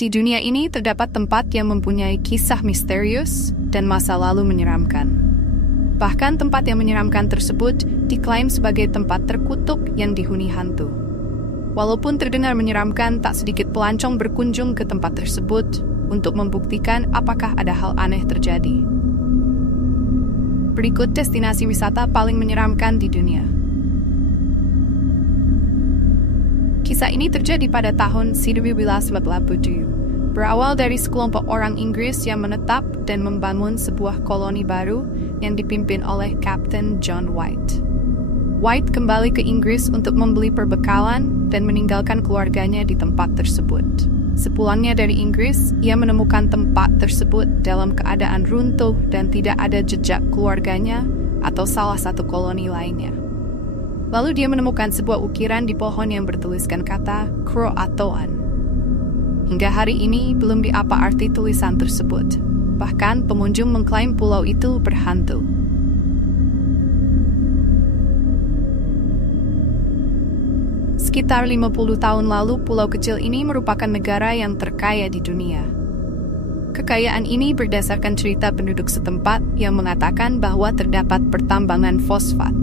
Di dunia ini terdapat tempat yang mempunyai kisah misterius dan masa lalu menyeramkan. Bahkan tempat yang menyeramkan tersebut diklaim sebagai tempat terkutuk yang dihuni hantu. Walaupun terdengar menyeramkan, tak sedikit pelancong berkunjung ke tempat tersebut untuk membuktikan apakah ada hal aneh terjadi. Berikut destinasi wisata paling menyeramkan di dunia. Kisah ini terjadi pada tahun 1987. Berawal dari sekelompok orang Inggris yang menetap dan membangun sebuah koloni baru yang dipimpin oleh Kapten John White. White kembali ke Inggris untuk membeli perbekalan dan meninggalkan keluarganya di tempat tersebut. Sepulangnya dari Inggris, ia menemukan tempat tersebut dalam keadaan runtuh dan tidak ada jejak keluarganya atau salah satu koloni lainnya. Lalu dia menemukan sebuah ukiran di pohon yang bertuliskan kata Croatoan. Hingga hari ini belum diapa arti tulisan tersebut. Bahkan pengunjung mengklaim pulau itu berhantu. Sekitar 50 tahun lalu, pulau kecil ini merupakan negara yang terkaya di dunia. Kekayaan ini berdasarkan cerita penduduk setempat yang mengatakan bahwa terdapat pertambangan fosfat.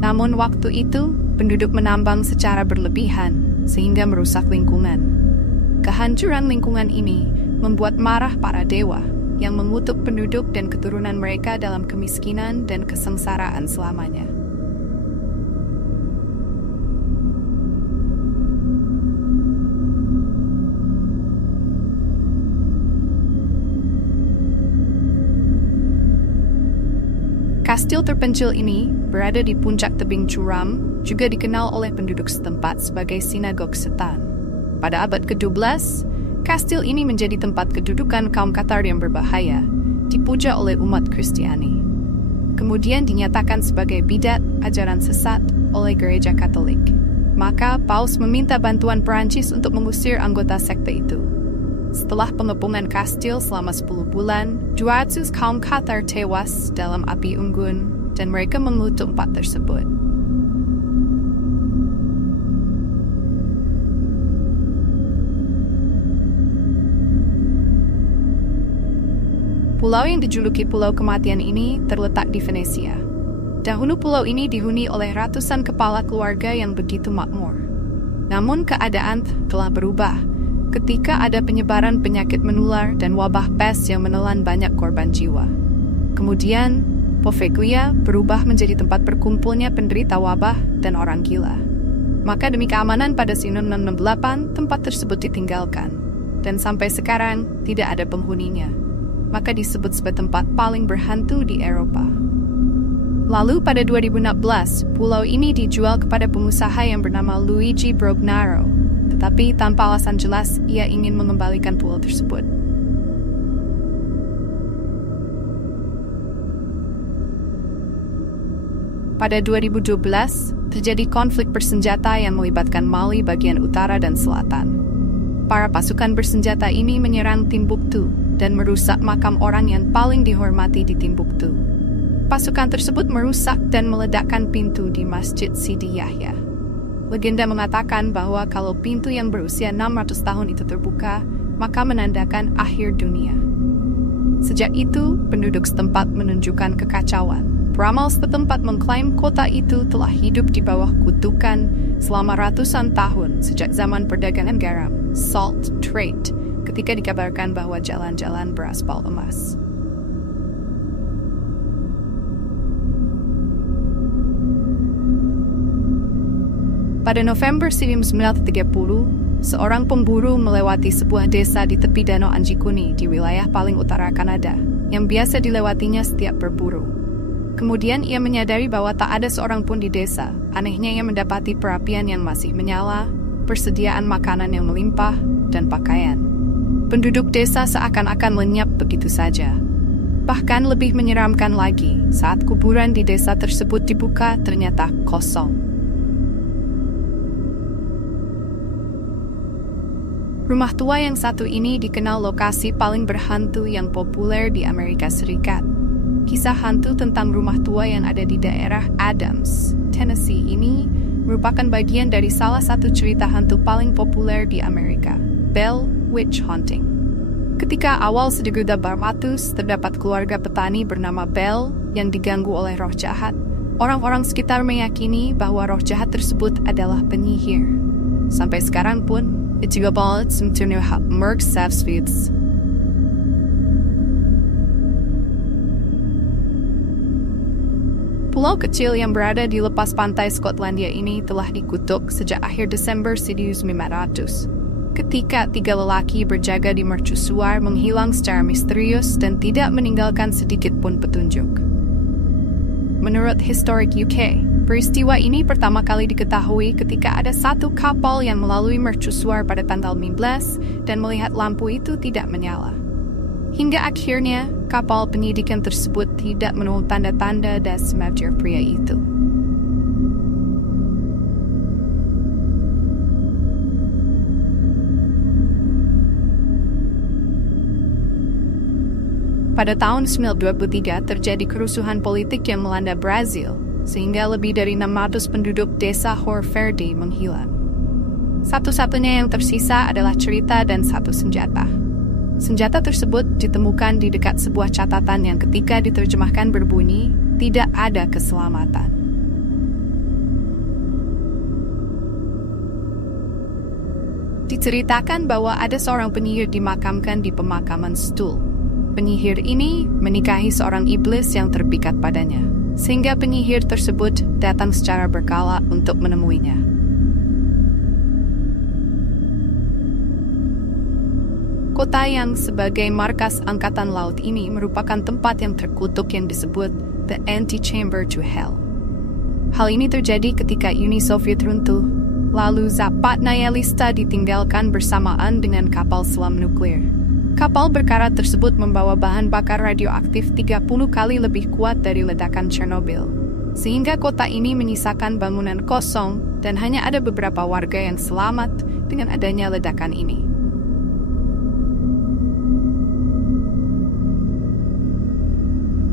Namun waktu itu, penduduk menambang secara berlebihan sehingga merusak lingkungan. Kehancuran lingkungan ini membuat marah para dewa yang mengutuk penduduk dan keturunan mereka dalam kemiskinan dan kesengsaraan selamanya. Kastil terpencil ini berada di puncak tebing curam, juga dikenal oleh penduduk setempat sebagai sinagog setan. Pada abad ke-12, kastil ini menjadi tempat kedudukan kaum Cathar yang berbahaya, dipuja oleh umat Kristiani. Kemudian dinyatakan sebagai bidat ajaran sesat oleh gereja Katolik. Maka Paus meminta bantuan Perancis untuk mengusir anggota sekte itu. Setelah pengepungan kastil selama 10 bulan, 200 kaum Cathar tewas dalam api unggun dan mereka mengutuk tempat tersebut. Pulau yang dijuluki Pulau Kematian ini terletak di Venesia. Dahulu pulau ini dihuni oleh ratusan kepala keluarga yang begitu makmur. Namun keadaan telah berubah ketika ada penyebaran penyakit menular dan wabah pes yang menelan banyak korban jiwa. Kemudian, Poveglia berubah menjadi tempat berkumpulnya penderita wabah dan orang gila. Maka demi keamanan pada 1968, tempat tersebut ditinggalkan. Dan sampai sekarang, tidak ada penghuninya. Maka disebut sebagai tempat paling berhantu di Eropa. Lalu pada 2016, pulau ini dijual kepada pengusaha yang bernama Luigi Brognaro, tetapi tanpa alasan jelas ia ingin mengembalikan pulau tersebut. Pada 2012, terjadi konflik bersenjata yang melibatkan Mali bagian utara dan selatan. Para pasukan bersenjata ini menyerang Timbuktu dan merusak makam orang yang paling dihormati di Timbuktu. Pasukan tersebut merusak dan meledakkan pintu di Masjid Sidi Yahya. Legenda mengatakan bahwa kalau pintu yang berusia 600 tahun itu terbuka, maka menandakan akhir dunia. Sejak itu, penduduk setempat menunjukkan kekacauan. Peramal setempat mengklaim kota itu telah hidup di bawah kutukan selama ratusan tahun sejak zaman perdagangan garam, salt trade, ketika dikabarkan bahwa jalan-jalan beraspal emas. Pada November 1930, seorang pemburu melewati sebuah desa di tepi Danau Anjikuni di wilayah paling utara Kanada, yang biasa dilewatinya setiap berburu. Kemudian ia menyadari bahwa tak ada seorang pun di desa. Anehnya ia mendapati perapian yang masih menyala, persediaan makanan yang melimpah, dan pakaian. Penduduk desa seakan-akan lenyap begitu saja. Bahkan lebih menyeramkan lagi, saat kuburan di desa tersebut dibuka ternyata kosong. Rumah tua yang satu ini dikenal lokasi paling berhantu yang populer di Amerika Serikat. Kisah hantu tentang rumah tua yang ada di daerah Adams, Tennessee ini merupakan bagian dari salah satu cerita hantu paling populer di Amerika, Bell witch hunting. Ketika awal Seguda Barmatus terdapat keluarga petani bernama Bell yang diganggu oleh roh jahat, orang-orang sekitar meyakini bahwa roh jahat tersebut adalah penyihir. Sampai sekarang pun, itu juga sebenarnya merk Savsvids. Pulau kecil yang berada di lepas pantai Skotlandia ini telah dikutuk sejak akhir Desember 1500. Ketika 3 lelaki berjaga di mercusuar menghilang secara misterius dan tidak meninggalkan sedikit pun petunjuk. Menurut Historic UK, peristiwa ini pertama kali diketahui ketika ada satu kapal yang melalui mercusuar pada tanggal 15 dan melihat lampu itu tidak menyala. Hingga akhirnya, kapal penyidikan tersebut tidak menemukan tanda-tanda dan semajur pria itu. Pada tahun 1923 terjadi kerusuhan politik yang melanda Brazil, sehingga lebih dari 600 penduduk desa Horverde menghilang. Satu-satunya yang tersisa adalah cerita dan satu senjata. Senjata tersebut ditemukan di dekat sebuah catatan yang ketika diterjemahkan berbunyi, "Tidak ada keselamatan." Diceritakan bahwa ada seorang penyihir dimakamkan di pemakaman Stool. Penyihir ini menikahi seorang iblis yang terpikat padanya, sehingga penyihir tersebut datang secara berkala untuk menemuinya. Kota yang sebagai markas Angkatan Laut ini merupakan tempat yang terkutuk yang disebut The Antechamber to Hell. Hal ini terjadi ketika Uni Soviet runtuh, lalu Zapatnaya Lista ditinggalkan bersamaan dengan kapal selam nuklir. Kapal berkarat tersebut membawa bahan bakar radioaktif 30 kali lebih kuat dari ledakan Chernobyl, sehingga kota ini menyisakan bangunan kosong dan hanya ada beberapa warga yang selamat dengan adanya ledakan ini.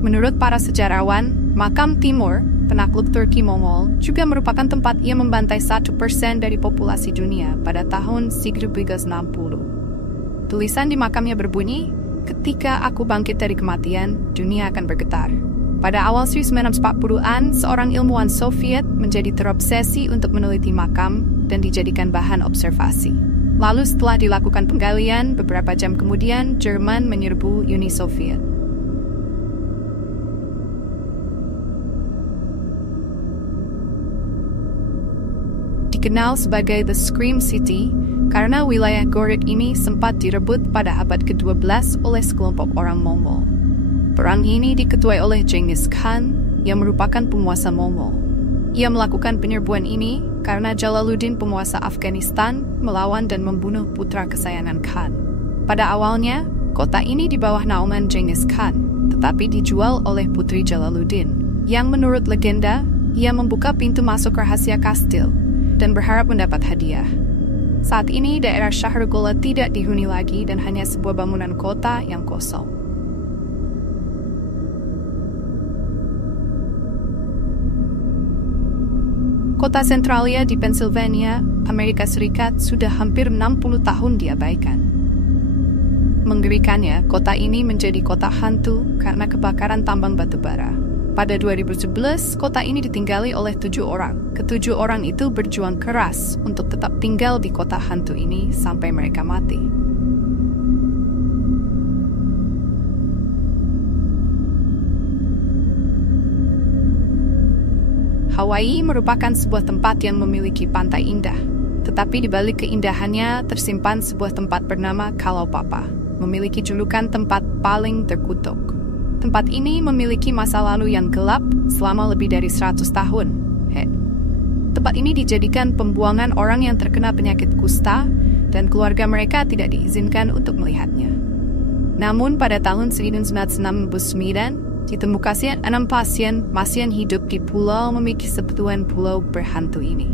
Menurut para sejarawan, makam Timur, penakluk Turki Mongol, juga merupakan tempat ia membantai 1% dari populasi dunia pada tahun 1360. Tulisan di makamnya berbunyi, "Ketika aku bangkit dari kematian, dunia akan bergetar." Pada awal 1940-an, seorang ilmuwan Soviet menjadi terobsesi untuk meneliti makam dan dijadikan bahan observasi. Lalu setelah dilakukan penggalian, beberapa jam kemudian, Jerman menyerbu Uni Soviet. Dikenal sebagai The Scream City karena wilayah Gorik ini sempat direbut pada abad ke-12 oleh sekelompok orang Mongol. Perang ini diketuai oleh Genghis Khan yang merupakan penguasa Mongol. Ia melakukan penyerbuan ini karena Jalaluddin penguasa Afghanistan melawan dan membunuh putra kesayangan Khan. Pada awalnya, kota ini di bawah naungan Genghis Khan, tetapi dijual oleh putri Jalaluddin, yang menurut legenda, ia membuka pintu masuk rahasia kastil dan berharap mendapat hadiah. Saat ini, daerah Shahrugula tidak dihuni lagi dan hanya sebuah bangunan kota yang kosong. Kota Centralia di Pennsylvania, Amerika Serikat sudah hampir 60 tahun diabaikan. Mengerikannya, kota ini menjadi kota hantu karena kebakaran tambang batu bara. Pada 2011, kota ini ditinggali oleh 7 orang. Ke-7 orang itu berjuang keras untuk tetap tinggal di kota hantu ini sampai mereka mati. Hawaii merupakan sebuah tempat yang memiliki pantai indah. Tetapi di balik keindahannya tersimpan sebuah tempat bernama Kalaupapa, memiliki julukan tempat paling terkutuk. Tempat ini memiliki masa lalu yang gelap selama lebih dari 100 tahun. Tempat ini dijadikan pembuangan orang yang terkena penyakit kusta dan keluarga mereka tidak diizinkan untuk melihatnya. Namun pada tahun 1969, ditemukan 6 pasien masih hidup di pulau memiliki sebutan pulau berhantu ini.